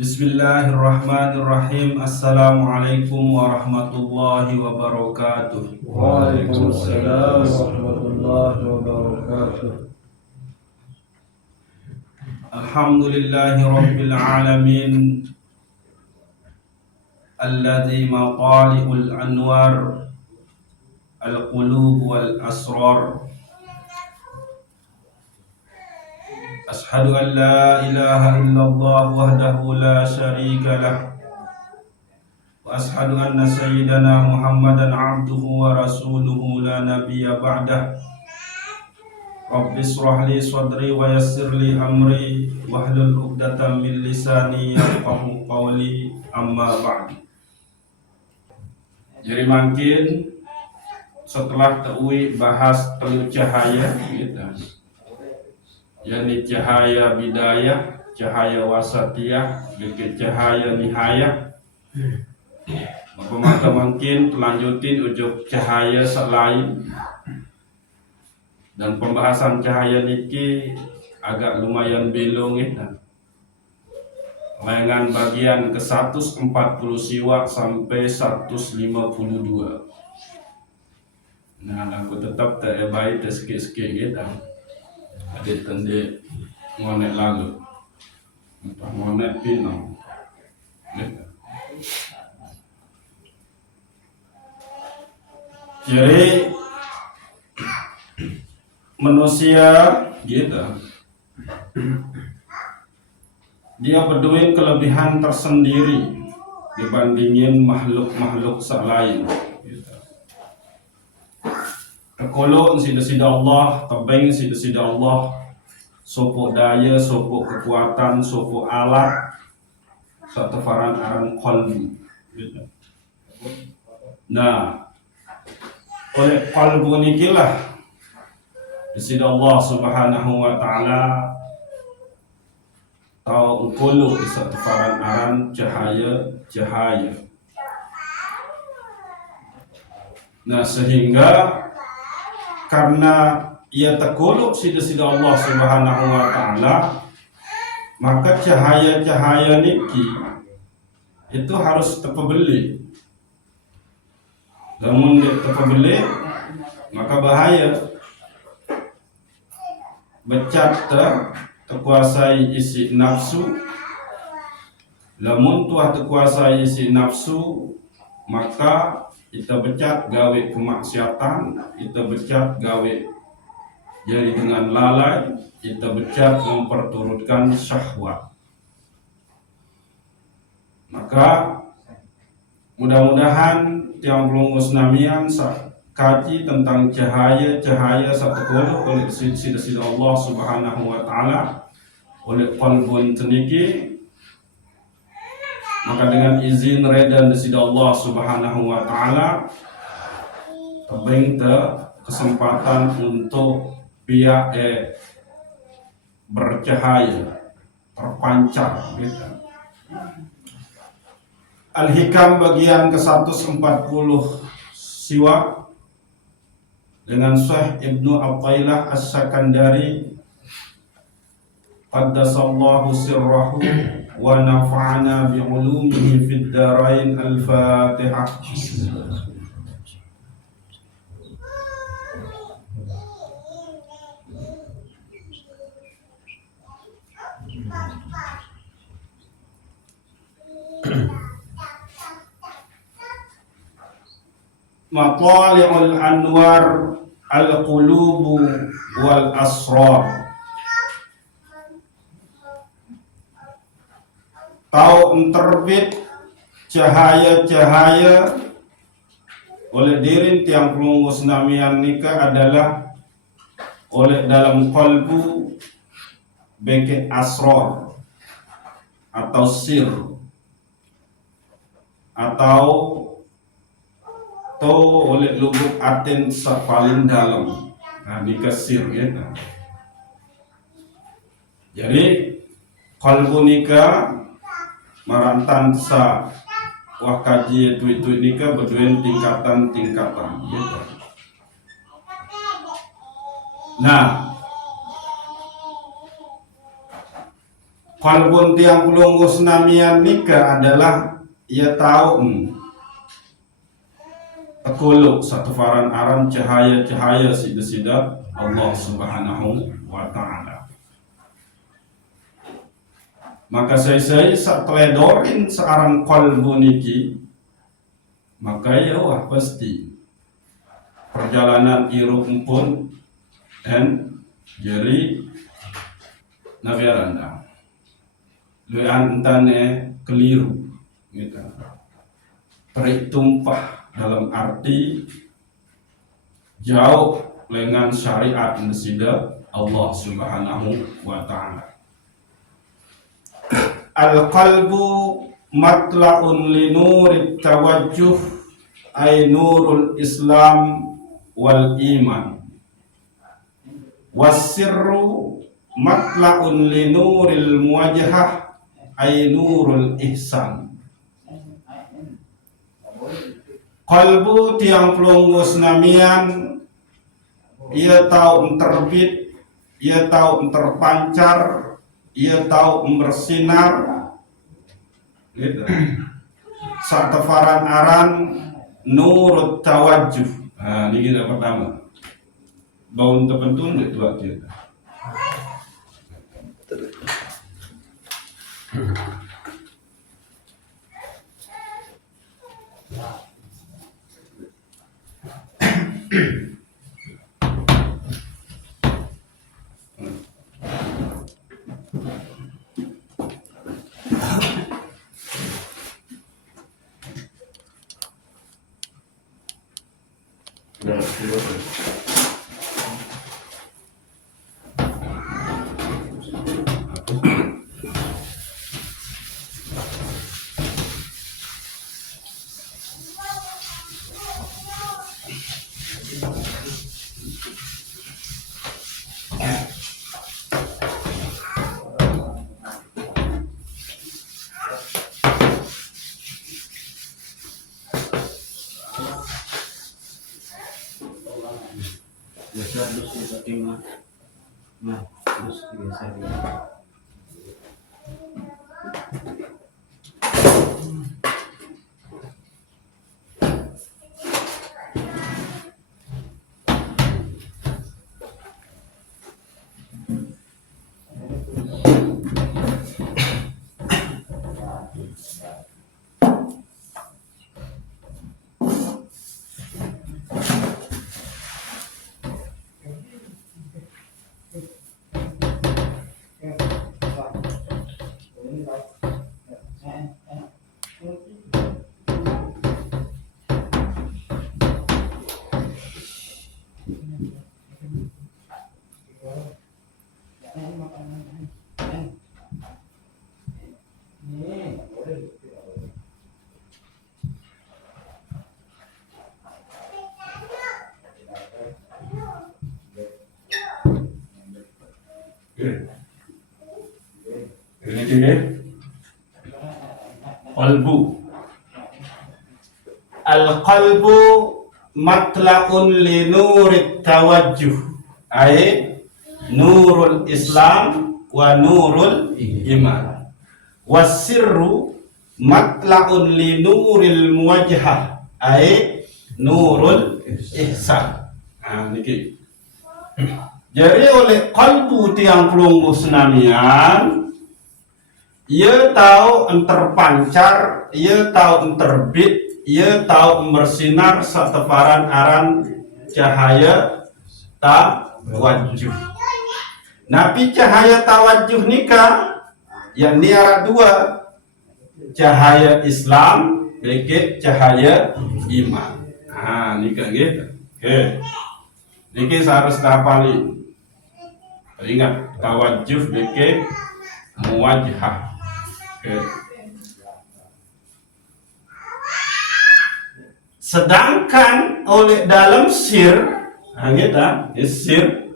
Bismillahirrahmanirrahim. Assalamualaikum warahmatullahi wabarakatuh. Waalaikumsalam warahmatullahi wabarakatuh. Alhamdulillahi rabbil alamin. Alladzi maqali'ul anwar al-qulub wal asrar. Ashhadu an la ilaha illallah wahdahu la syarika lah. Wa ashhadu anna sayyidana Muhammadan abduhu wa rasuluhu la nabiyya ba'dah. Rabbi shrah li sadri wa yassir li amri wahlul 'uqdatam min lisani yafqahu qawli, amma ba'd. Jadi makin setelah teui bahas telu cahaya gitu. Yani cahaya bidayah, cahaya wasatiyah, dikit cahaya nihayah. Maka makin telanjutin ujuk cahaya selain. Dan pembahasan cahaya niki agak lumayan belong ya. Dengan bagian ke 140 siwa sampai 152. Nah, aku tetap tak baik sikit-sikit gitu. Adik tende ngonek lagu. Entah ngonek pinang. Jadi manusia gitu, dia berdua kelebihan tersendiri dibandingin makhluk-makhluk selain gitu. Kekolok sida-sida Allah, tebing sida-sida Allah, sopo daya, sopo kekuatan, sopo alat, satu faran aran qalbu gitu. Nah, oleh qalbu nikilah sida Allah subhanahu wa ta'ala tahu ungkulu satu faran aran cahaya. Nah, sehingga karena ia terkolok sida-sida Allah subhanahu wa ta'ala, maka cahaya-cahaya niki itu harus terpebeli. Namun dia terpebeli, maka bahaya. Becat terkuasai isi nafsu. Lamun tuah terkuasai isi nafsu, maka kita becat gawe kemaksiatan, kita becat gawe jadi dengan lalai, kita becat memperturutkan syahwat. Maka mudah-mudahan tiang pelungus namian kaji tentang cahaya satu kolok oleh sida-sida Allah subhanahu wa ta'ala, oleh qalbun teniki. Maka dengan izin reda dari Allah subhanahu wa ta'ala, tebing kesempatan untuk pihak bercahaya, terpancar gitu. Al-Hikam bagian ke 140 siwa dengan Syekh Ibnu Athailah As-Sakandari qaddasallahu sirrahu wa nafa'ana bi'ulumihi fid darain. Al-Fatihah. Maqali'ul anwar al-qulubu wal asrar. Tahu terbit cahaya-cahaya oleh diri tiang pelungus namian nikah adalah oleh dalam qalbu beke asrar atau sir atau to oleh lubuk aten paling dalam. Nah, nikah sir gitu. Jadi qalbu nikah marantan sa wah kaji tweet nikah berdua tingkatan gitu. Nah, Kalbun tiang pelunggu senamian nika adalah ia tahu tekuluk satu faran aran cahaya-cahaya sida-sida Allah Subhanahu wa ta'ala. Maka saya sateledorin seorang kalbu niki, maka ya wah pasti perjalanan iruk pun dan jadi nabi aranda lu antane keliru gitu. Terik tumpah dalam arti jauh dengan syariat nesida Allah Subhanahu wa ta'ala. Al-qalbu matla'un li nurit tawajjuh ay nurul Islam wal iman. Wasirru matla'un li nuril muwajahah ay nurul ihsan. Kalbu tiang pelunggus namian, ia tahu terbit, ia tahu terpancar, ia tahu bersinar gitu. Satafaran aran nurut tawajjuh. Nah, ini kita pertama bau terbentuk itu kita. Ini qalbu. Al-qalbu matla'un li nurit tawajjuh ay nurul Islam wa nurul iman. Wasirru matla'un li nuril muwajjah ay nurul ihsan. Nah, niki. Jadi oleh kalbu tiang pelunggu senamian, ia tahu terpancar, ia tahu terbit, ia tahu bersinar seteparan aran cahaya tawajjuh. Nabi cahaya tawajjuh nikah yang niara dua, cahaya Islam, beke cahaya iman. Nah, nikah gitu. Oke. Niki seharus dihafali. Ingat tawajjuh beke muwajjah. Sedangkan oleh dalam sir, kita sir,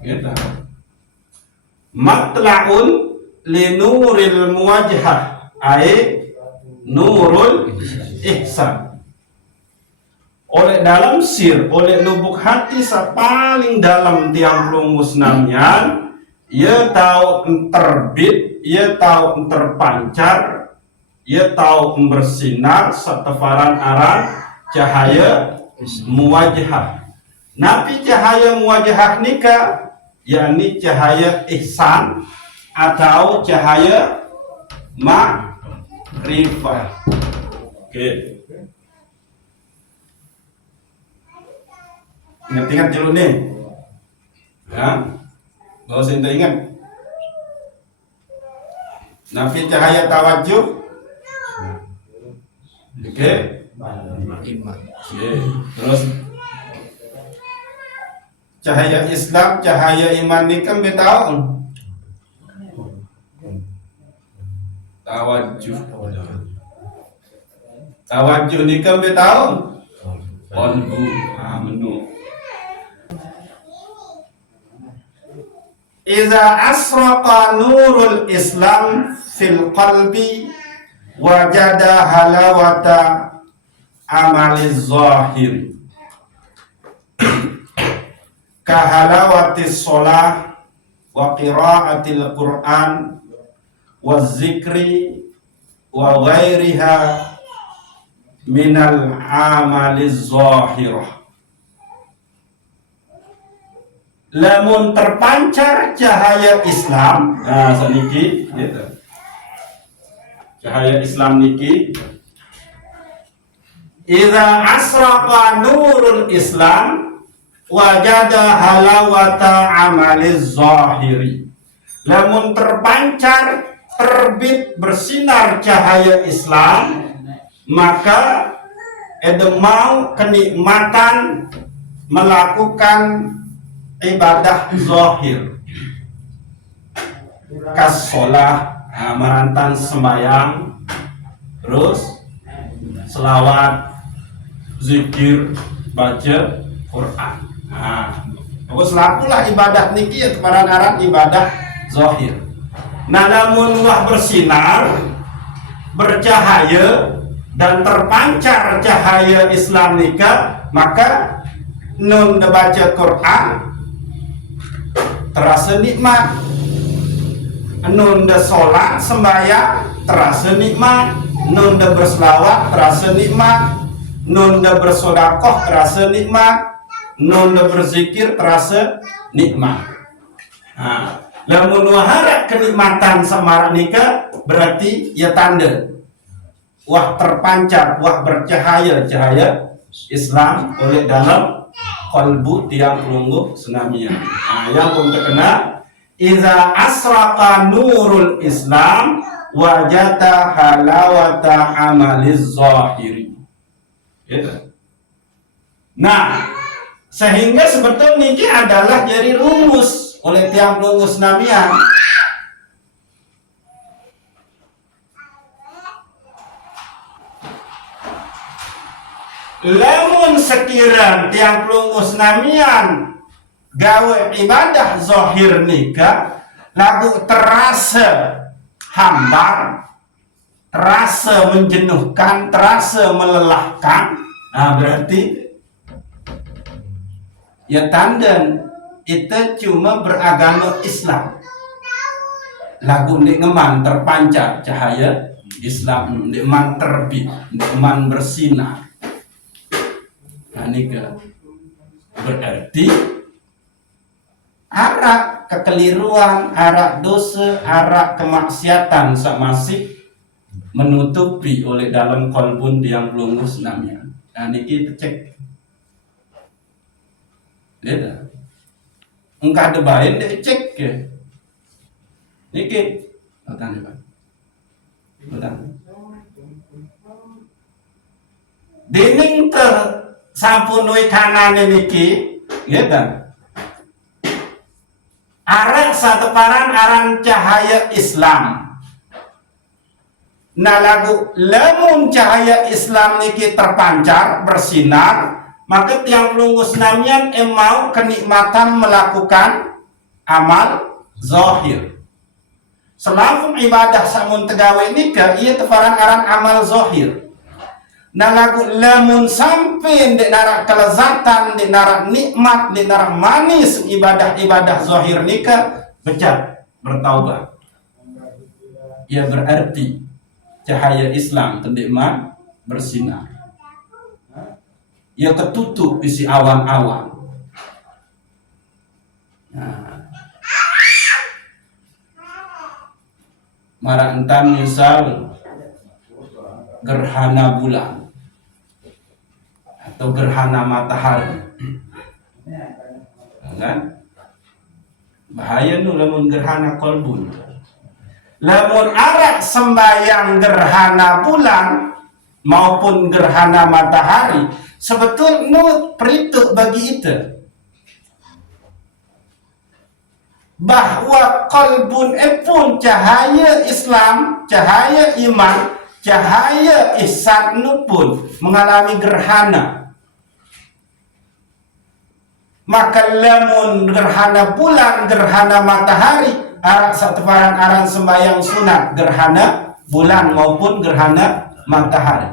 kita matla'un li nuril muwajjah ay nurul ihsan. oleh dalam sir, oleh lubuk hati paling dalam tiang pelungus namian, ia tahu terbit, ia tahu terpancar, ia tahu bersinar setefaran aran cahaya muwajahah. Nabi cahaya muwajahah nika, yakni cahaya ihsan atau cahaya ma'rifah. Oke. Ingat-ingat dulu nih, ya, gak usah ingat. Nafi cahaya tawajuh, oke, terus cahaya Islam, cahaya iman ini kan betaun tawajuh ini kan betaun qalbu amnu. Iza asraqa nurul Islam fil qalbi wajada halawata amaliz zahir kahalawati sholah wa qiraatil Qur'an wa zikri wa ghairiha minal amaliz zahirah. Lamun terpancar cahaya Islam, nah saniki gitu. Cahaya Islam niki iza asraqa nurul Islam wajada halawata amaliz zahiri. Lamun terpancar, terbit, bersinar cahaya Islam, maka mau kenikmatan melakukan ibadah zahir kasolah, merantan sembahyang, terus selawat, zikir, baca Quran. Aku selakulah ibadah niki ya keparan ibadah zahir. Nah, namun wah bersinar, bercahaya dan terpancar cahaya Islam nika, maka nun baca Quran terasa nikmat, nun sholat sembahyang terasa nikmat, nun berselawat terasa nikmat, nun bersodakoh terasa nikmat, nun berzikir terasa nikmat. Lamun harap kenikmatan samara nika berarti ya tanda wah terpancar, wah bercahaya cahaya Islam oleh dalam qalbu tiang pelungguh senamia. Yang pun terkena iza asraqa nurul Islam wajata halawata amaliz zahiri. Gitu. Nah, sehingga sebetulnya ini adalah jadi rumus oleh tiang pelungguh senamia. Lamun sekiranya tiang pelungguh senamian gawe ibadah zahir nika lagu terasa hambar, terasa menjenuhkan, terasa melelahkan, nah berarti ya tanda itu cuma beragama Islam. Lagu nikman terpancar cahaya Islam, nikman terbit, nikman bersinar. Nika berarti arah kekeliruan, arah dosa, arah kemaksiatan masih menutupi oleh dalam kolbun yang pelungus namanya. Nah niki cek, lihat, engkau ada baik deh cek ke, niki, tanya pak, dening ter sampunui kanan niki, ya kan? Arah satu paran aran cahaya Islam. Nah lagu lamun cahaya Islam niki terpancar bersinar, maka tiang pelunggus namian mau kenikmatan melakukan amal zahir. Selalu ibadah samun tegawe nika ia teparan aran amal zahir. Na lagu lamun sampai di narak kelezatan, di narak nikmat, di narak manis ibadah-ibadah zahir nikah, becat, bertaubat. Ya berarti cahaya Islam tendikman bersinar. Ya ketutup isi awan-awan. Nah, marah entan misal gerhana bulan atau gerhana matahari, kan? Bahaya nu lamun gerhana kolbun. Lamun arak sembayang gerhana bulan maupun gerhana matahari, sebetulnya nu perituk bagi itu bahwa kolbun pun cahaya Islam, cahaya iman, cahaya ihsan nu pun mengalami gerhana. Maka lamun gerhana bulan, gerhana matahari, arak sateparan aran sembayang sunat gerhana bulan maupun gerhana matahari.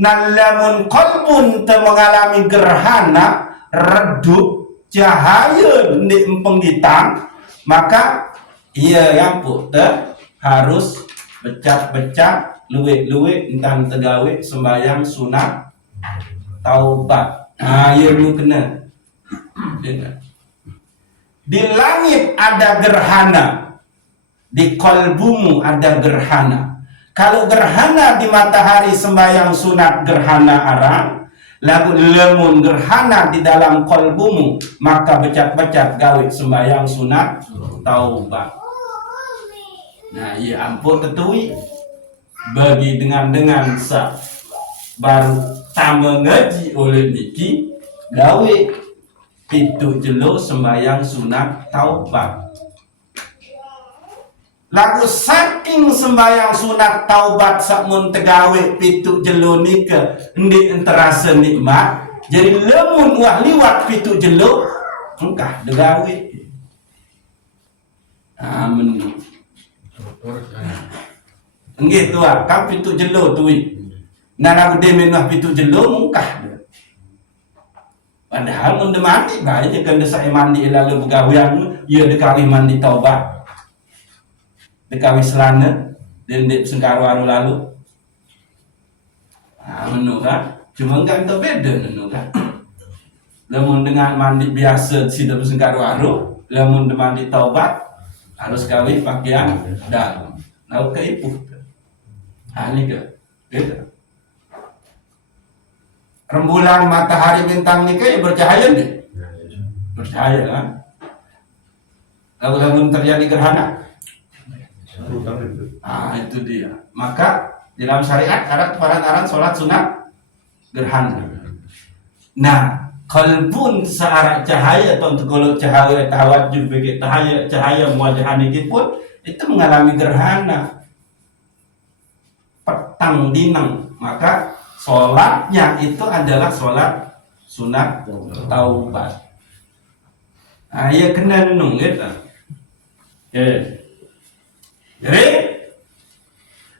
Nah lamun kolbun mengalami gerhana redup cahaya di empeng hitam, maka ia yang putih harus becat-becat luwe-luwe entah tegawe sembayang sunat taubat. Nah ia lu kena. Di langit ada gerhana, di kolbumu ada gerhana. Kalau gerhana di matahari sembayang sunat gerhana arang, lagu lemun gerhana di dalam kolbumu, maka becat-becat gawe sembayang sunat taubat. Nah ya ampun tetui bagi dengan sa baru tambah ngaji oleh niki gawe pitu jelo sembayang sunat taubat. Lagu saking sembayang sunat taubat sakmun tegawe pitu jelo nika endi enterasa nikmat, jadi lemun wah liwat pitu jelo engkah degawe. Amin. Nggih tua, kam pitu jelo tuwi. Nah lagu demen wah pitu jelo mungkah. Padahal mun mandi bae kan desa mandi lalu begawean ya dekawi mandi taubat. Dekawi selana dan dek sengkaru lalu. Ah menu kan. Cuma kan itu beda menu kan. Lamun dengan mandi biasa tidak sengkaru aru, lamun mandi taubat harus kawin pakaian dalam. Lalu ke ibu. Ah ini ke. Beda. Rembulan, matahari, bintang nikah bercahaya nih, bercahaya kan? Lalu terjadi gerhana, itu dia. Maka dalam syariat ada aran sholat sunat gerhana. Nah, kalbun searah cahaya atau kalau cahaya tawajud bagi cahaya muajahan ini pun itu mengalami gerhana petang dinang, maka sholatnya itu adalah sholat sunat taubat. Nah, ia kena nung gitu. Oke. Jadi,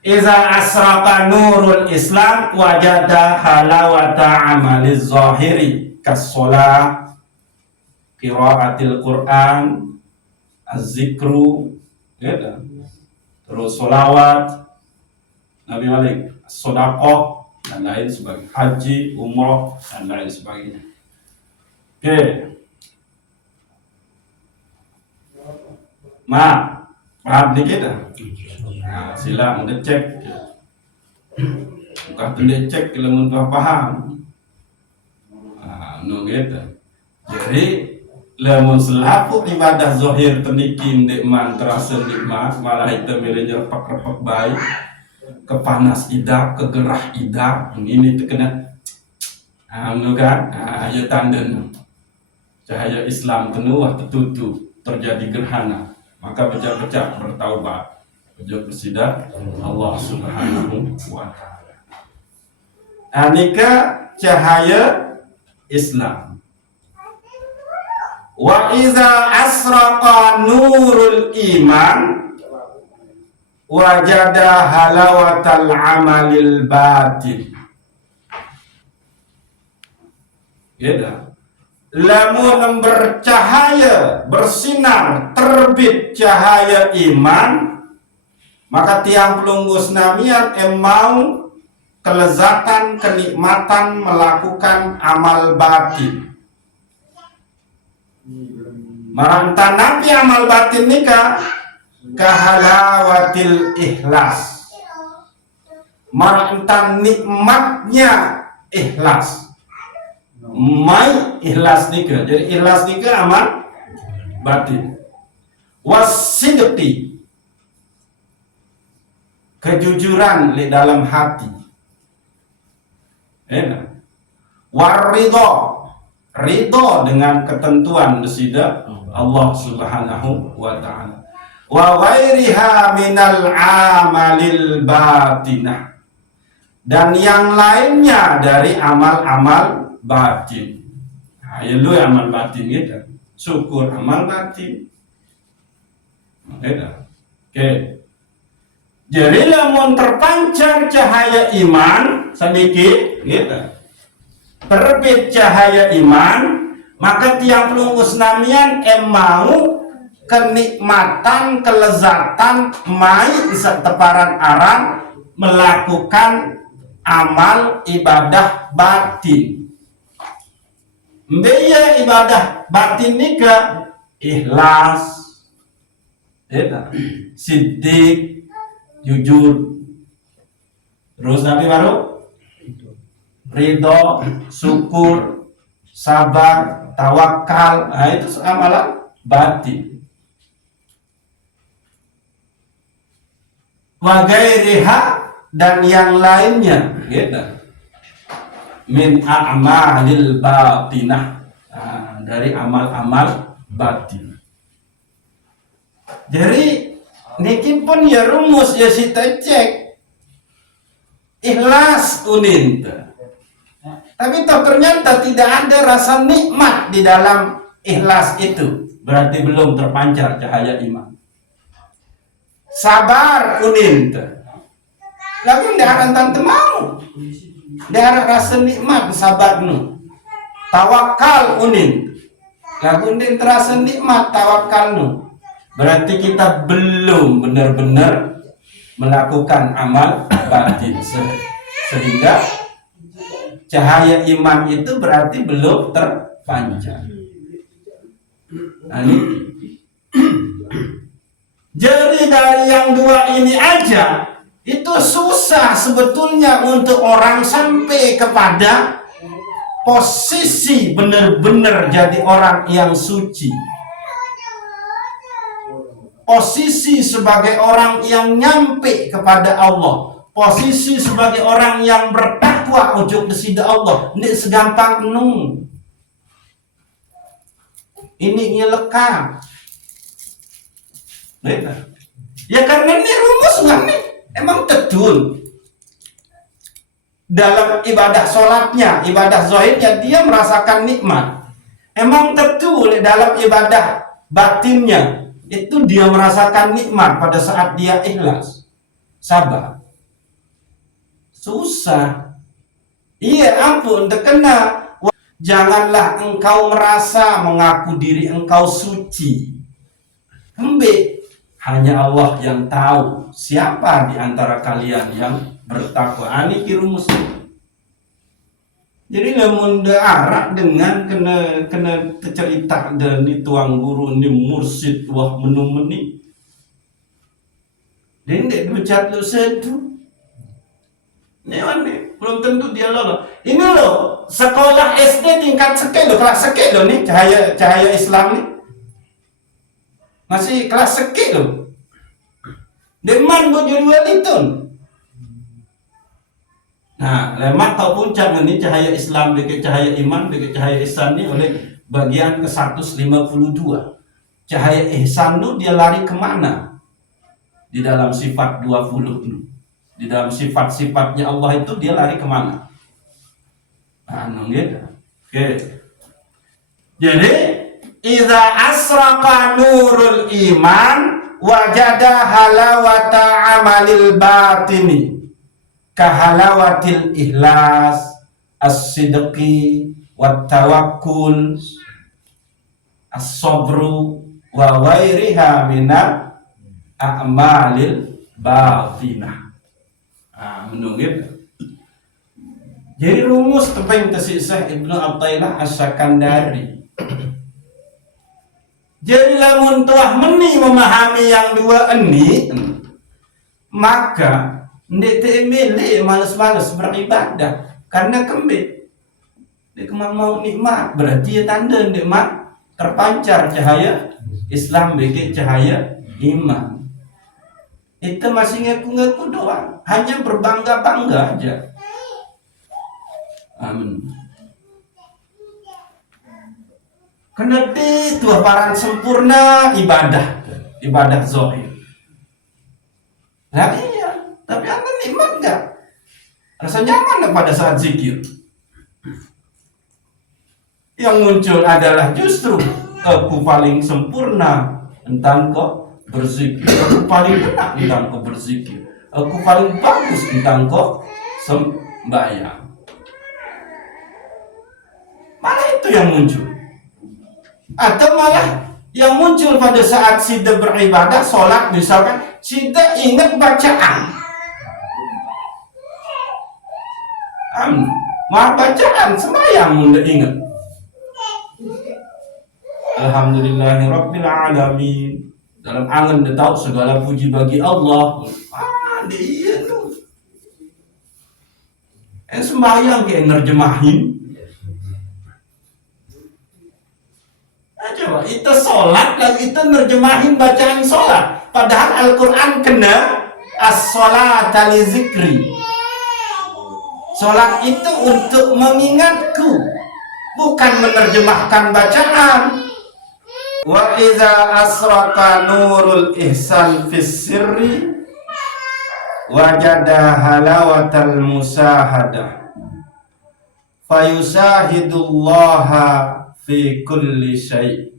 iza asraqa nurul Islam wajada halawata amaliz zahiri kas-shalah, qiraatil Quran, az-zikru, gitu. Terus sholawat, Nabi Malik, sedekah dan lain sebagainya, haji, umroh dan lain sebagainya. Oke. Paham dikit dah? Nah, sila mudah cek. Bukan tidak cek kalau mudah paham. Gitu. Jadi lamun selaku ibadah zahir tenikin nikmat terasa nikmat, malah itu milihnya repak-repak baik. Kepanas idak, kegerah idak, ini terkena kan? Ya tanda cahaya Islam penuh tertutup, terjadi gerhana, maka becak-becak bertaubat, becak bersidak Allah Subhanahu wa taala. Anika cahaya Islam. Wa iza asraqa nurul iman wajada halawatal amalil batin. Ya, lamun bercahaya, bersinar, terbit cahaya iman, maka tiang pelunggus namian mau kelezatan, kenikmatan melakukan amal batin. Marantan nabi amal batin nikah kahalawatil ikhlas. Marantan nikmatnya ikhlas. Mai ikhlas nikah. Jadi ikhlas nikah amal batin. Wasidqi, kejujuran di dalam hati. Enak. Waridho, ridho dengan ketentuan desida Allah Subhanahu wa ta'ala. Wa ghairiha minal amalil batinah, dan yang lainnya dari amal-amal batin. Nah, ya lu amal batin gitu. Syukur amal batin. Oke. Jadi lamun terpancar cahaya iman sedikit gitu. Terbit cahaya iman, maka tiang pelunggus namian mau kenikmatan, kelezatan mai seteparan arang melakukan amal ibadah batin. Mbaya ibadah batin nikah ikhlas, siddiq, jujur. Terus nanti baru ridho, syukur, sabar, tawakal. Nah, itu amalan batin. Wa ghairiha, dan yang lainnya gitu. Min a'malil batinah, dari amal-amal batin. Jadi niki pun ya rumus ya kita cek ikhlas unin. Tapi ternyata tidak ada rasa nikmat di dalam ikhlas itu, berarti belum terpancar cahaya iman. Sabar unin, lalu tidak tante mau. Dia rasa nikmat sabar nu. Tawakal unin, lagu din terasa nikmat tawakal nu. Berarti kita belum benar-benar melakukan amal batin, sehingga cahaya iman itu berarti belum terpancar. Nah, ini. Jadi dari yang dua ini aja itu susah sebetulnya untuk orang sampai kepada posisi benar-benar jadi orang yang suci. Posisi sebagai orang yang nyampe kepada Allah. Posisi sebagai orang yang bertakwa ujuk desida Allah. Ini segampang nung. Ini nyeleka. Ya karena ini rumus nggak nih? Emang betul. Dalam ibadah sholatnya, ibadah zahirnya dia merasakan nikmat. Emang betul dalam ibadah batinnya itu dia merasakan nikmat pada saat dia ikhlas, sabar. Susah. Iya ampun, terkena. Janganlah engkau merasa mengaku diri engkau suci. Hanya Allah yang tahu siapa di antara kalian yang bertakwa. Ini rumus. Jadi namun arah dengan kena cerita dan tuang guru ni mursid wah menumeni. Dan dia becat lu sedu. Ini belum tentu dia lolos. Ini loh sekolah SD tingkat sekian loh, kelas sekian loh nih cahaya Islam nih. Masih kelas sekian loh. Deman bojur walitun. Nah, lemak atau puncak ini cahaya Islam dengan cahaya iman dengan cahaya ihsan ini oleh bagian ke 152. Cahaya ihsan itu dia lari kemana? Di dalam sifat 20 itu. Di dalam sifat-sifatnya Allah itu dia lari kemana? Nah, gitu. Oke. Jadi, idza asraqa nurul iman wajada halawata amalil batini kahalawatil ikhlas as-sidqi wat tawakkul as-sabru wa ghairiha minal a'malil batinah. Menunggu. Jadi rumus tepeng tersisah Ibnu Athaillah As-Sakandari. Jadi lamun telah meni memahami yang dua ini, maka ndek temele malas-malas beribadah karena kembali ndek mau nikmat, berarti tanda ndek terpancar cahaya Islam bagi cahaya iman. Itu masih ngaku-ngaku doang, hanya berbangga-bangga aja. Amin. Karena itu paran sempurna ibadah zahir. Nah iya, tapi anda nikmat enggak? Rasa nyaman enggak pada saat zikir? Yang muncul adalah justru aku paling sempurna tentang kau berzikir, aku paling benar tentang kau berzikir, aku paling bagus tentang kau sembahyang. Malah itu yang muncul. Atau malah yang muncul pada saat sida beribadah, sholat misalkan, sida ingat bacaan. Bacaan sembahyang muda ingat. Alhamdulillahirrabbilalamin. Dalam angan dia tahu segala puji bagi Allah. Dia tuh. Sembahyang kayak nerjemahin. Coba, itu sholat lagi itu nerjemahin bacaan sholat. Padahal Al-Quran kena as-sholata li zikri. Sholat itu untuk mengingatku, bukan menerjemahkan bacaan. Wa iza asraka nurul ihsan fis sirri wajada halawatal musahadah fayusahidullaha fi kulli syai'.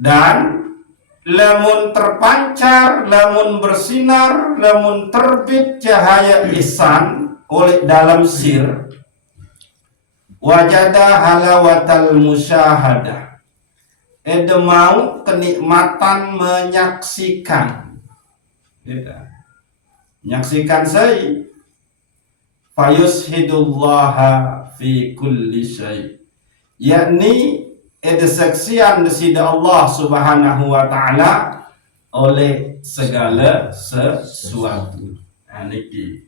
Dan lamun terpancar, lamun bersinar, lamun terbit cahaya ihsan oleh dalam sir, wajada halawatal musyahadah, mau kenikmatan menyaksikan, menyaksikan saya, fayushidullaha fi kulli syai', yakni kesaksian sida Allah Subhanahu wa taala oleh segala sesuatu. Niki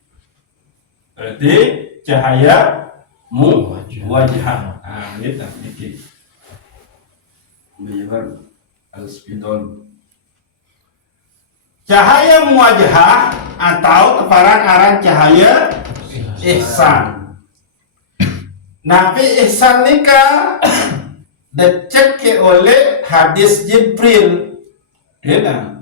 berarti cahaya muwajjah. Gitu niki. Biar al-spidol. Cahaya muwajjah atau teparan aran cahaya ihsan. Nabi ihsan nika dicek oleh hadis Jibril. Ya,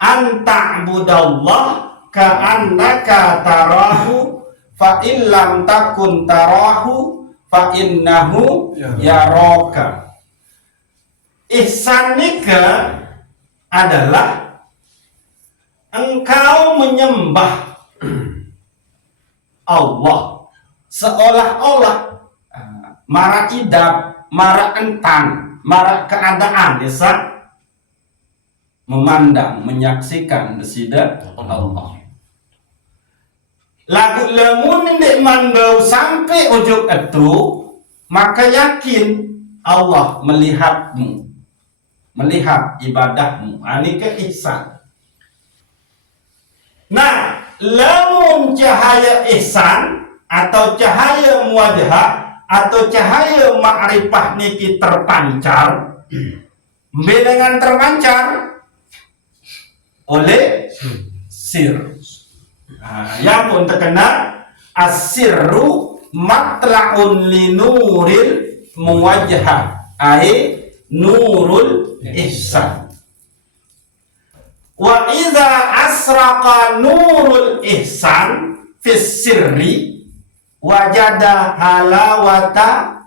anta'budallah ka'annaka tarahu fa illam takun tarahu fa innahu yaraka. Ihsan nika adalah engkau menyembah Allah seolah-olah mara idab, mara entan, mara keadaan desa memandang, menyaksikan desida Allah. Lagu lamun ndek mandau sampai ujung itu, maka yakin Allah melihatmu, melihat ibadahmu. Ini ke ihsan. Nah, lamun cahaya ihsan atau cahaya muwajjah atau cahaya ma'rifah niki terpancar, dengan terpancar oleh sir. Yang pun terkena as-sirru matla'un li nuril muwajjah, ai nurul ihsan. Wa idza asraqa nurul ihsan fis sirri wajada halawata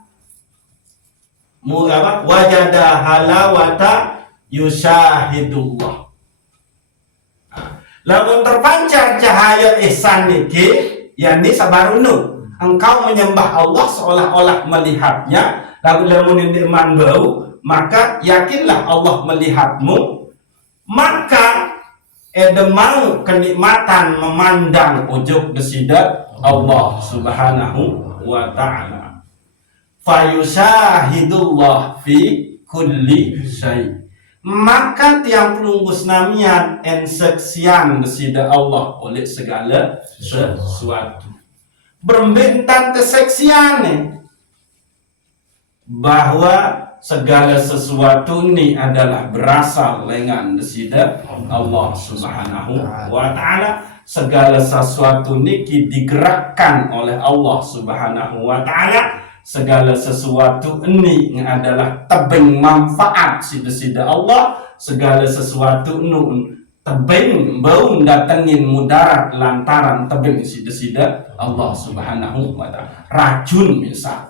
wajada halawata yusyahidullah. Lamun terpancar cahaya ihsan niki, yakni sabarunu engkau menyembah Allah seolah-olah melihatnya, lalu lamun iman bau, maka yakinlah Allah melihatmu, maka mau kenikmatan memandang ujug desida Allah subhanahu wa ta'ala. Fayusyahidullah fi kulli syai. Maka tiang pelunggus namian en seksian desida Allah oleh segala sesuatu. Berbentan keseksian bahwa segala sesuatu ini adalah berasal dengan desida Allah subhanahu wa ta'ala. Segala sesuatu ini digerakkan oleh Allah subhanahu wa ta'ala. Segala sesuatu ini adalah tebing manfaat sida Allah. Segala sesuatu ini tebing bau datengin mudarat lantaran tebing sida Allah subhanahu wa ta'ala. Racun misal,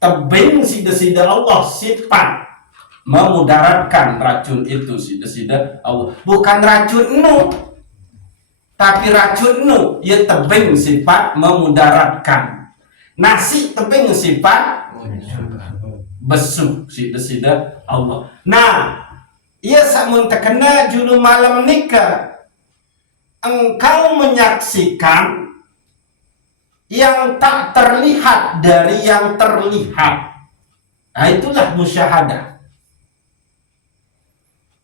tebing sida Allah sifat memudaratkan racun itu sida Allah. Bukan racun nu, tapi racun nu ya tebing sifat memudaratkan. Nasi tebing sifat besuk sida Allah. Nah, ia samun terkena julu malam nikah, engkau menyaksikan yang tak terlihat dari yang terlihat. Nah, itulah musyahadah.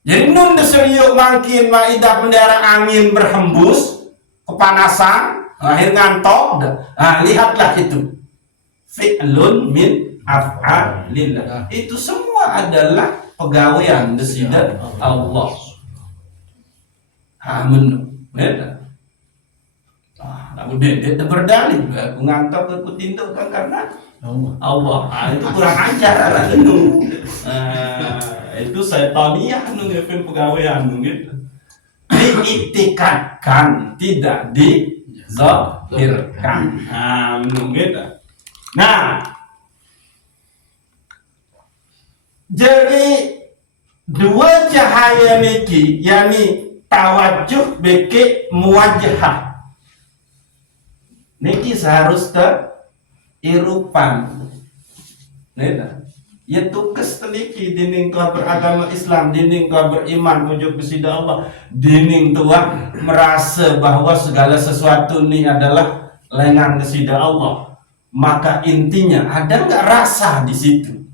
Jadi nun deseriuk makin maidah bendera angin berhembus, kepanasan, akhir ngantok. Nah, lihatlah itu. Fi'lun min af'alillah. Itu semua adalah pegawaian desida Allah. Amin. Beda. Lalu dia berdalih, aku ngantok aku tinduk kan karena Allah. Itu kurang ajar lah itu. Itu setaniyah nungguin pegawaian gitu. Diiktikadkan, tidak dizahirkan. Beda. Nah, jadi dua cahaya niki, yakni tawajuh beki muwajjah. Niki seharusnya irupan. Neda. Ya tukes teliki dinding tua beragama Islam, dinding tua beriman ujug besida Allah, dinding tua merasa bahwa segala sesuatu ini adalah lengan besida Allah. Maka intinya ada nggak rasa di situ?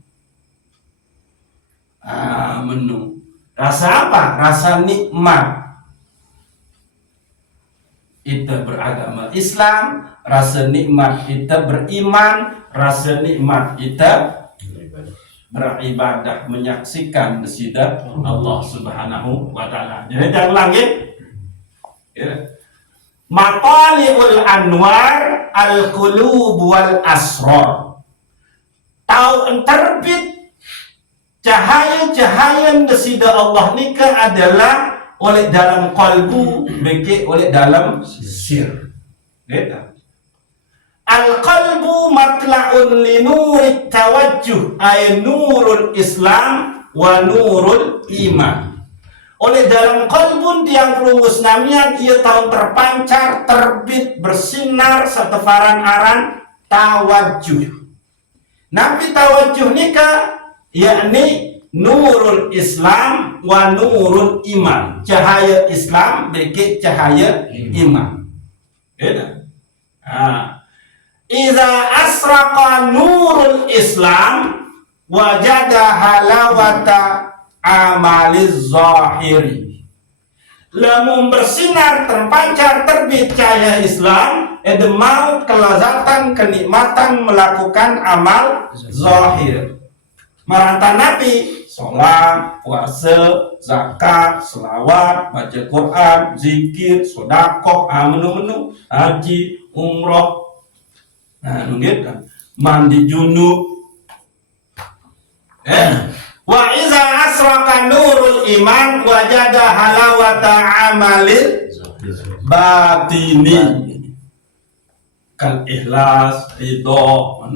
Menu. Rasa apa? Rasa nikmat. Kita beragama Islam, rasa nikmat kita beriman, rasa nikmat kita beribadah menyaksikan besida Allah subhanahu wa ta'ala. Jadi jangan ulangi. Matali'ul anwar al-qulub wal asrar. Tahu terbit cahaya-cahaya desida Allah nikah adalah oleh dalam qalbu, beki oleh dalam sir. Beda. Al-qalbu matla'un li nurit tawajjuh, ay nurul Islam wa nurul iman. Oleh dalam kalbun tiang pelunggus namian ia tahun terpancar, terbit, bersinar setefaran aran tawajuh. Nabi tawajuh nikah yakni nurul Islam wa nurul iman. Cahaya Islam beki cahaya iman. Beda. Iza asraqa nurul Islam wajada halawata amaliz zahiri. Lamun bersinar terpancar terbit cahaya Islam, mau kelazatan kenikmatan melakukan amal zahir. Maranta Nabi, sholat, puasa, zakat, selawat, baca Quran, zikir, sodakoh, menu-menu, haji, umroh, mandi junub. Wa iza asraka nurul iman wajada halawata amalil batini kal ikhlas, ridho,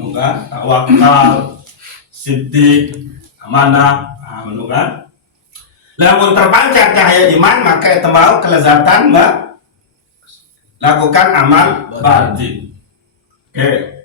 tawakal, siddiq, amanah, kan? Lamun terpancar cahaya iman maka itu mau kelezatan lakukan amal batin. Oke.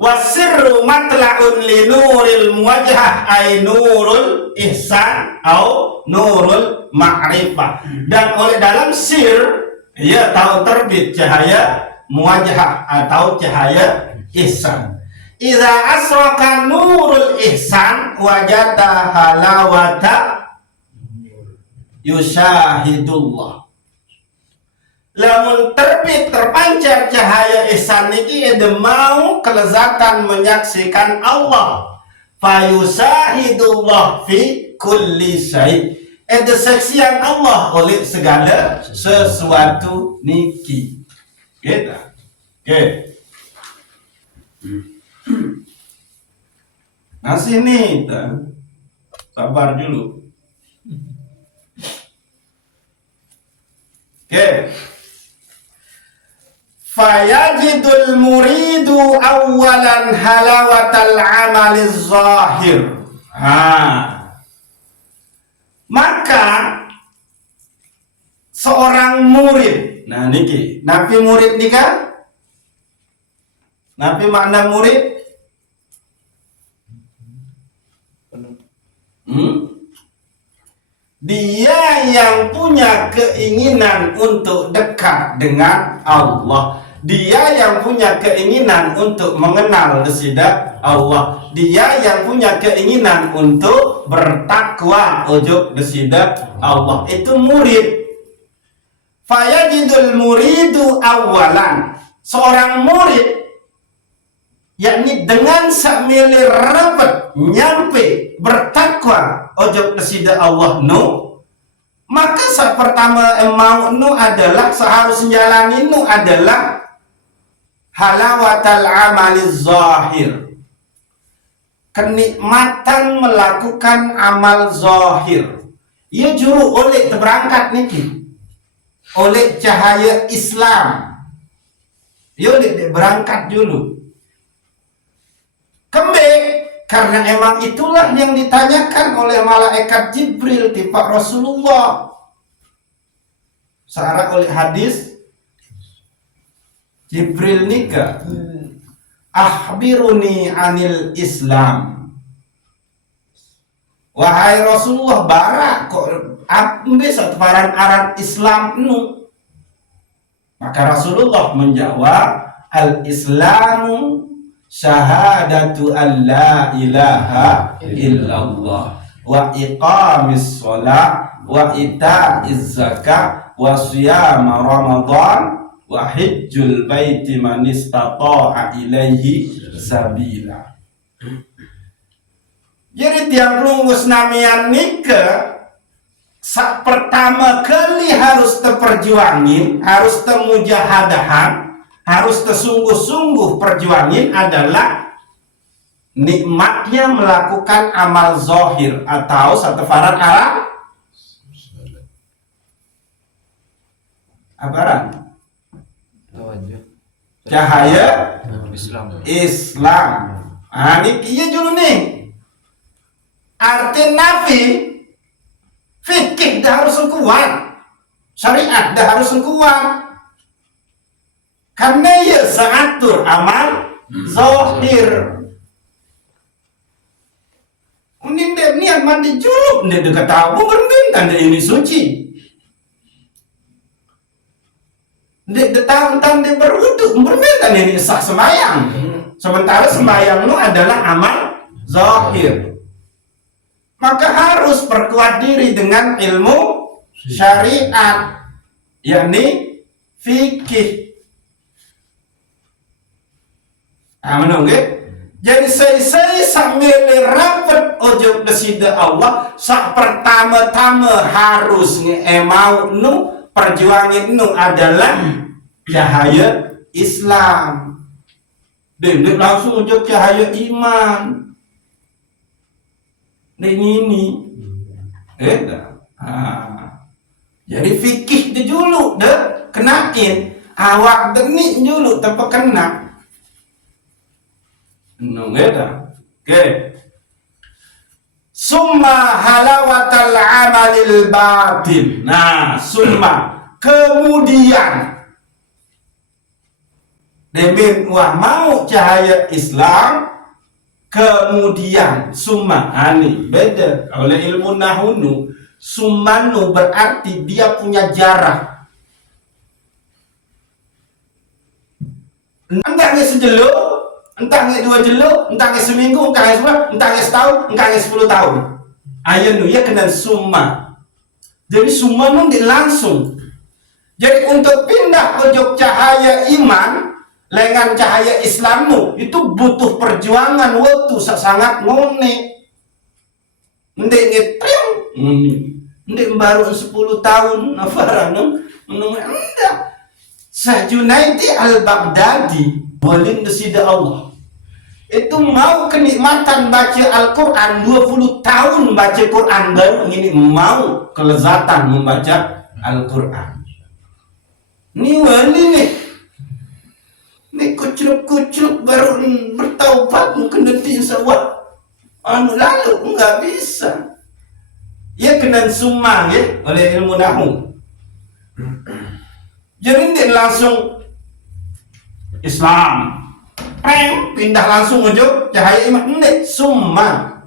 Wasirru matla'un li nuril muwajjah ay nurul ihsan au nurul ma'rifah. Dan oleh dalam sir ia tahu terbit cahaya muwajjah atau cahaya ihsan. Idza asraka nurul ihsan wajada halawata yusyahidullah. Lamun terbit terpancar cahaya ihsan niki ede mau kelezatan menyaksikan Allah. Fayusahidullah fi kulli syai. Ede saksian Allah oleh segala sesuatu niki. Gitu. Oke. Nah sini sabar dulu. Oke. Fayajidul muridu awalan halawatal amaliz zahir. Maka seorang murid, nah niki, napi murid nika, napi makna murid, dia yang punya keinginan untuk dekat dengan Allah. Dia yang punya keinginan untuk mengenal kesida Allah. Dia yang punya keinginan untuk bertakwa ujug kesida Allah. Itu murid. Fayajidul muridu awalan. Seorang murid, yakni dengan sambil rapat nyampe bertakwa ujug kesida Allah maka saat pertama mau adalah seharusnya jalani adalah halawatal amaliz zahir, kenikmatan melakukan amal zahir. Ia juru oleh berangkat niki oleh cahaya Islam. Ia berangkat dulu kembali karena emang itulah yang ditanyakan oleh malaikat Jibril tipe Rasulullah. Searah oleh hadis Jibril nika, akhbiruni anil Islam. Wahai Rasulullah, bara kok ambil sataran aran Islam nu. Maka Rasulullah menjawab, al-Islamu syahadatu an la ilaha illallah wa iqamis shalah wa ita'iz zakah wa siyama ramadan wa hijjul baiti man istata'a ilaihi sabila. Jadi tiang lunggus namian nika sak pertama kali harus terperjuangin, harus temujahadahan, harus tersungguh-sungguh perjuangin adalah nikmatnya melakukan amal zahir atau satafaran Arab abaran cahaya Islam. Ini iya dulu nih. Arti nafi fikih dah harus kuat, syariat dah harus kuat. Karena ia seatur amal zahir. Ini dia niat mandi juluk, dia dekat tahu berminta dia ini suci. Dia datang dia berwudu, berminta ini sah sembahyang. Sementara sembahyang itu adalah amal zahir. Maka harus perkuat diri dengan ilmu syariat, yakni fikih. Jadi saya sambil rapat ujub kesida Allah sak pertama-tama harus mau perjuangin adalah cahaya Islam. Dan langsung ujub cahaya iman. Ini jadi fikih dulu deh kenain awak denik dulu tanpa kena. Oke. Summa halawatal amalil batin. Nah, summa kemudian Demin wah mau cahaya Islam kemudian summa ani beda oleh ilmu nahunu. Sumanu berarti dia punya jarak. Entah nge sejeluk, entah nge 2 jeluk, entah nge seminggu, entah nge sebulan, entah nge setahun, entah nge 10 tahun. Ayanu ya kena summa. Jadi summa nun langsung. Jadi untuk pindah pojok cahaya iman dengan cahaya Islammu itu butuh perjuangan waktu sangat ngone. Ndek ngetrem, ndek baru 10 tahun nafaran ndak. Syekh Junaidi Al-Baghdadi walin desida Allah. Itu mau kenikmatan baca Al-Quran 20 tahun baca Quran baru ini mau kelezatan membaca Al-Quran. Ini wali nih. Ini kucruk-kucruk baru bertaubat mungkin nanti insyaAllah. Lalu enggak bisa. Ya kena summa ya oleh ilmu nahu. Jadi dia langsung Islam. Pindah langsung ujung cahaya iman. Ini summa.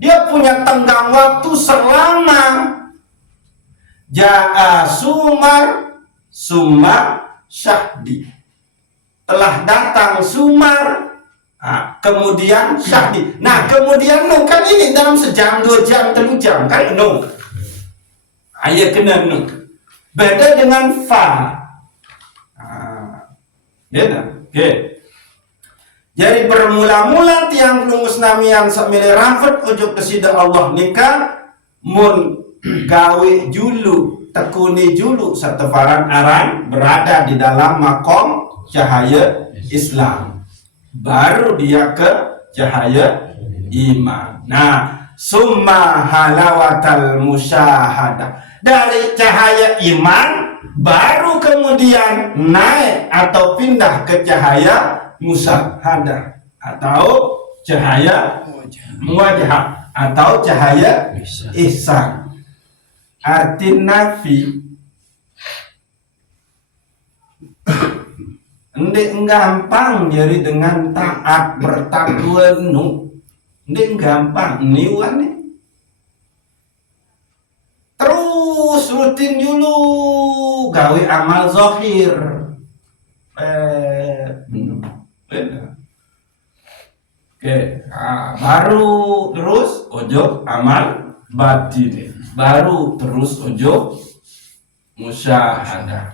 Dia punya tenggang waktu selama Ja'a Sumar Summa Syahdi. Telah datang Sumar, kemudian Syahdi. Nah kemudian kan ini dalam sejam, 2 jam, 3 jam kan ayat kena beda dengan fa. Beda. Oke. Jadi bermula-mula tiang lumus namian sambil rafat ujuk kesida Allah nikah mun gawe julu tekuni julu setefaran aran berada di dalam makom cahaya Islam, baru dia ke cahaya iman. Nah summa halawatal musyahadah, dari cahaya iman baru kemudian naik atau pindah ke cahaya musyahadah atau cahaya muwajahah atau cahaya ihsan. Arti nafi ndek gampang jadi dengan taat bertakwa ndek gampang niwane terus rutin dulu gawe amal zahir baru terus ojo amal batin, baru terus ojo musyahadah.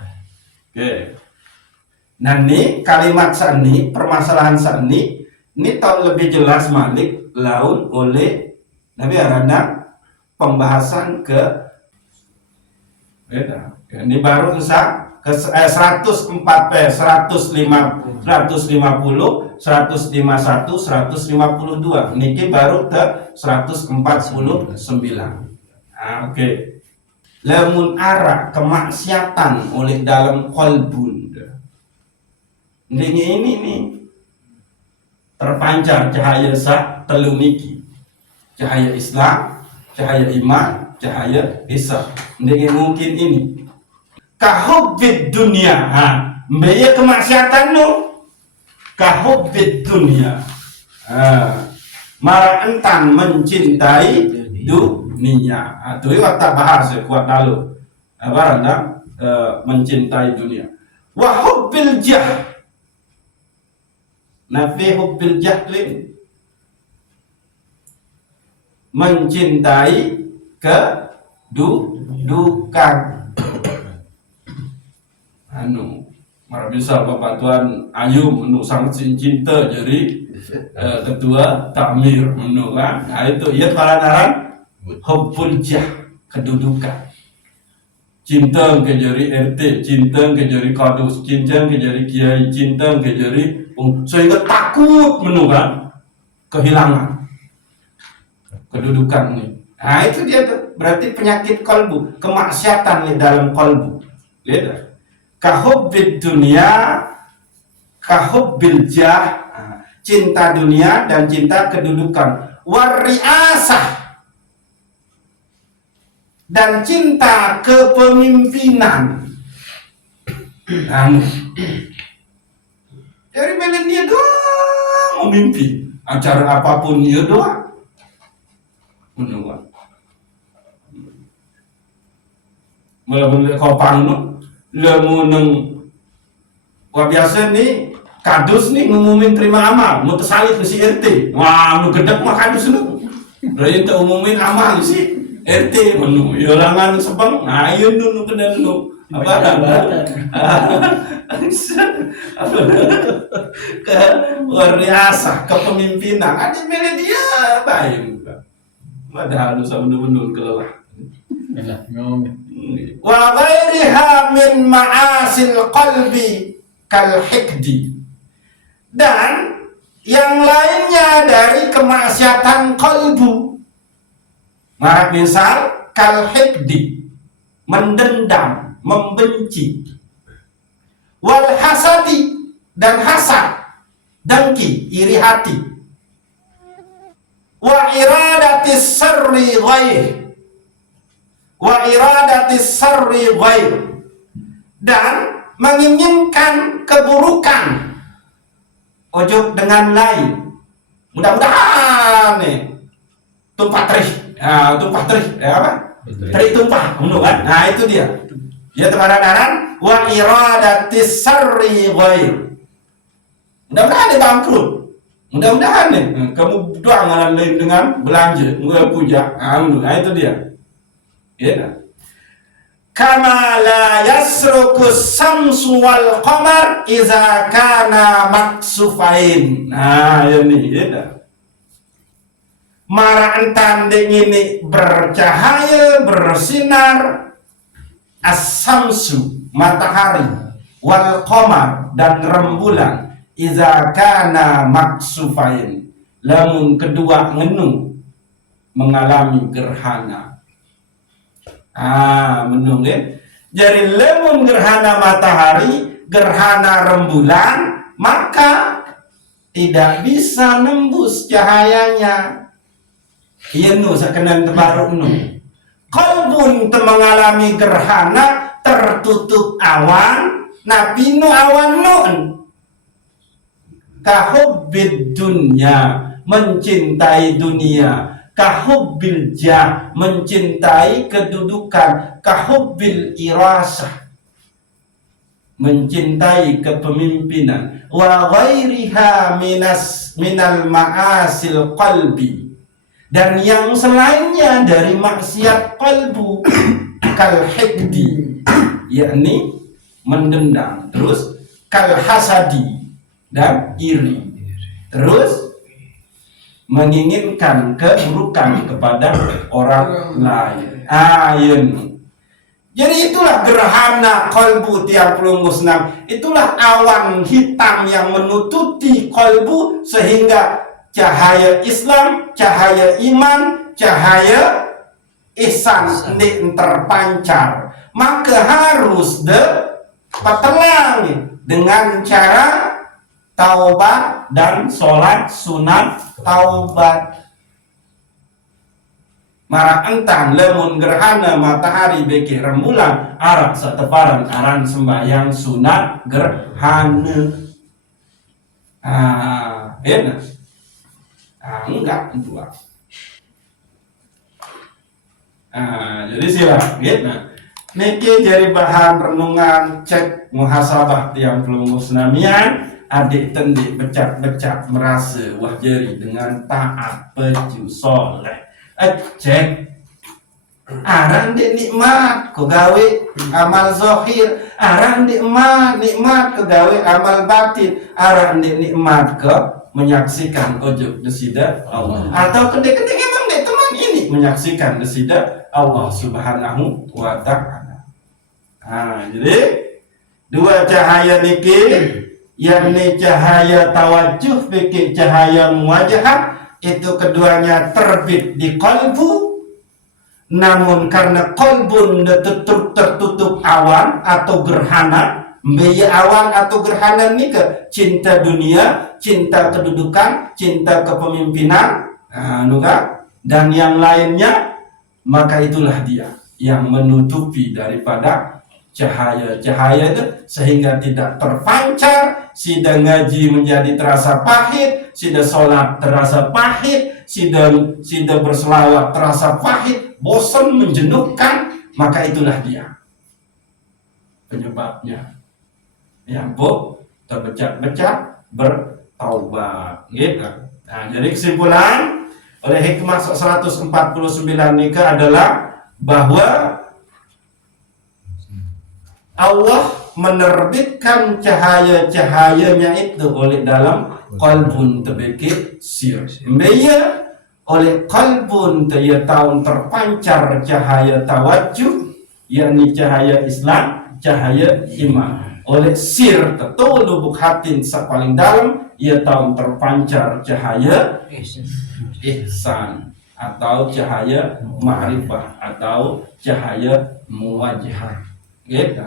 Nah ini kalimat sani, permasalahan sani ini tahun lebih jelas Malik laun oleh Nabi Arana pembahasan ke ini baru ke 150, 151, 152, niki baru ke 149. Oke. Lamun arah kemaksiatan oleh dalam kolbun. Ini nih terpancar cahaya sah telu niki. Cahaya Islam, cahaya iman, cahaya ihsan. Ini mungkin ini. Kahubbid dunia, mbaya kemaksiatan no. Kahubbid dunia, marah entan mencintai dunia. Itu tak bahas kuat lalu. Apa anda mencintai dunia? Wahubbil jah, nafi hubbil jah mencintai kedudukan. Mara bisa Bapak Tuan Ayu sangat cinta jadi ketua takmir kan. Nah itu ia paranan hubbul jah, kedudukan. Cinta ke jadi RT, cinta ke jadi kadus, cinta ke jadi kiai, cinta ke jadi sehingga takut kan kehilangan kedudukan nih. Nah itu dia tuh berarti penyakit kolbu, kemaksiatan di dalam kolbu. Lihat. Kahubbid dunia, kahubbil jah, cinta dunia dan cinta kedudukan. Wariasah, dan cinta kepemimpinan. mimpi acara apapun ya doa menunggu mulai kopang no lemuneng wah biasa nih kadus nih ngumumin terima amal mau tersalit ke si RT wah nu gedek mah kadus nu dari itu umumin amal si RT menu yorangan sebang nah iya nu kena nu apa ke luar biasa kepemimpinan ada milih dia baik padahal lu sama menul kelelah wa ghairiha min ma'asil qalbi kal hikdi dan yang lainnya dari kemaksiatan kalbu maka misal kal hikdi mendendam membenci wal hasadi dan hasad dengki iri hati wa iradatis sarri ghair dan menginginkan keburukan ojo dengan lain mudah-mudahan nih tumpah terih apa terih tumpah kan nah itu dia teman-teman wa iradatis sarri ghair mudah-mudahan dia bangkrut mudah-mudahan nih kamu doa ngalan lain dengan belanja mulai puja nah itu dia ya kama la yasruku samsu wal qamar iza kana maksufain nah ini ya mara entan ini bercahaya bersinar as-samsu matahari wal qamar dan rembulan iza kana maksufain lamun kedua ngenu mengalami gerhana menung ya. Jadi lamun gerhana matahari gerhana rembulan maka tidak bisa nembus cahayanya iya nu sakenan tebaruk nu kalbun mengalami gerhana tertutup awan nabi nu awan nun kahubbid dunya mencintai dunia kahubbil jah mencintai kedudukan kahubbil irasah mencintai kepemimpinan wa ghairiha minal ma'asil qalbi dan yang selainnya dari maksiat qalbu kal hikdi yakni mendendam terus kal hasadi dan iri terus menginginkan keburukan kepada orang lain. Jadi itulah gerhana kalbu tiang pelungusnam. Itulah awan hitam yang menutupi kalbu sehingga cahaya Islam, cahaya iman, cahaya ihsan terpancar. Maka harus petelang dengan cara taubat dan sholat sunat taubat. Mara entang lemun gerhana matahari beki rembulan arak seteparan aran sembahyang sunat gerhana. Enak. Enggak itu. Jadi silakan gitu. Niki jadi bahan renungan cek muhasabah tiang pelumus namian. Adik tendik becak-becak merasa wah jeri dengan taat peju soleh cek arang di nikmat kegawe amal zahir arang nikmat kegawe amal batin arang di nikmat ke menyaksikan ojok desida Allah atau kedek-kedek emang dek teman ini menyaksikan desida Allah subhanahu wa ta'ala. Jadi dua cahaya niki yakni cahaya tawajuh fikir cahaya muwajahah itu keduanya terbit di kalbu namun karena kalbun tertutup awan atau gerhana mbaya awan atau gerhana ini ke cinta dunia cinta kedudukan cinta kepemimpinan dan yang lainnya maka itulah dia yang menutupi daripada cahaya itu sehingga tidak terpancar sida ngaji menjadi terasa pahit, sida sholat terasa pahit, sida berselawat terasa pahit, bosan, menjenuhkan, maka itulah dia penyebabnya. Ya, bu, terbecak-becak bertaubat, gitu. Nah, jadi kesimpulan oleh hikmah 149 nikah adalah bahwa Allah menerbitkan cahaya-cahayanya itu oleh dalam qalbun tebekit sir. Mbaya oleh qalbun ya tahun terpancar cahaya tawajuh, yakni cahaya Islam, cahaya iman. Oleh sir tetul lubuk hati paling dalam, ia tahun terpancar cahaya ihsan atau cahaya ma'rifah atau cahaya muwajjah. Gitu.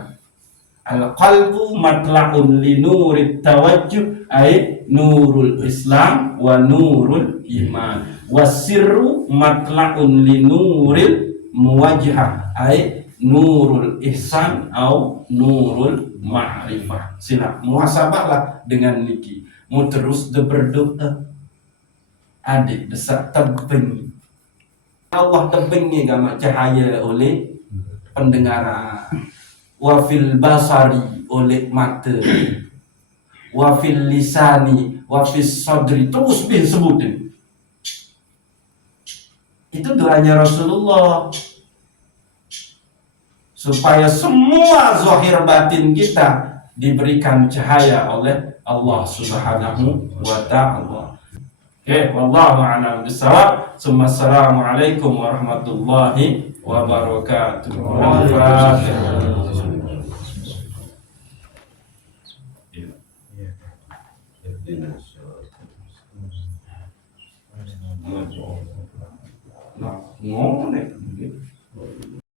Al-qalbu matla'un li nurit tawajjuh ay nurul Islam wa nurul iman. Wasirru matla'un li nuril muwajjah ay nurul ihsan au nurul ma'rifah. Sila muhasabahlah dengan niki. Mu terus berdoa. Adik desak tebing. Allah tebingnya gama cahaya oleh pendengaran. Wafil basari oleh mata, wafil lisani, wafis sadri, terus disebutin. Itu doanya Rasulullah supaya semua zahir batin kita diberikan cahaya oleh Allah Subhanahu wa ta'ala. Oke, wallahu a'lam bishawab. Assalamualaikum warahmatullahi wabarakatuh. Al-Fatihah. Nah, ngomong nih.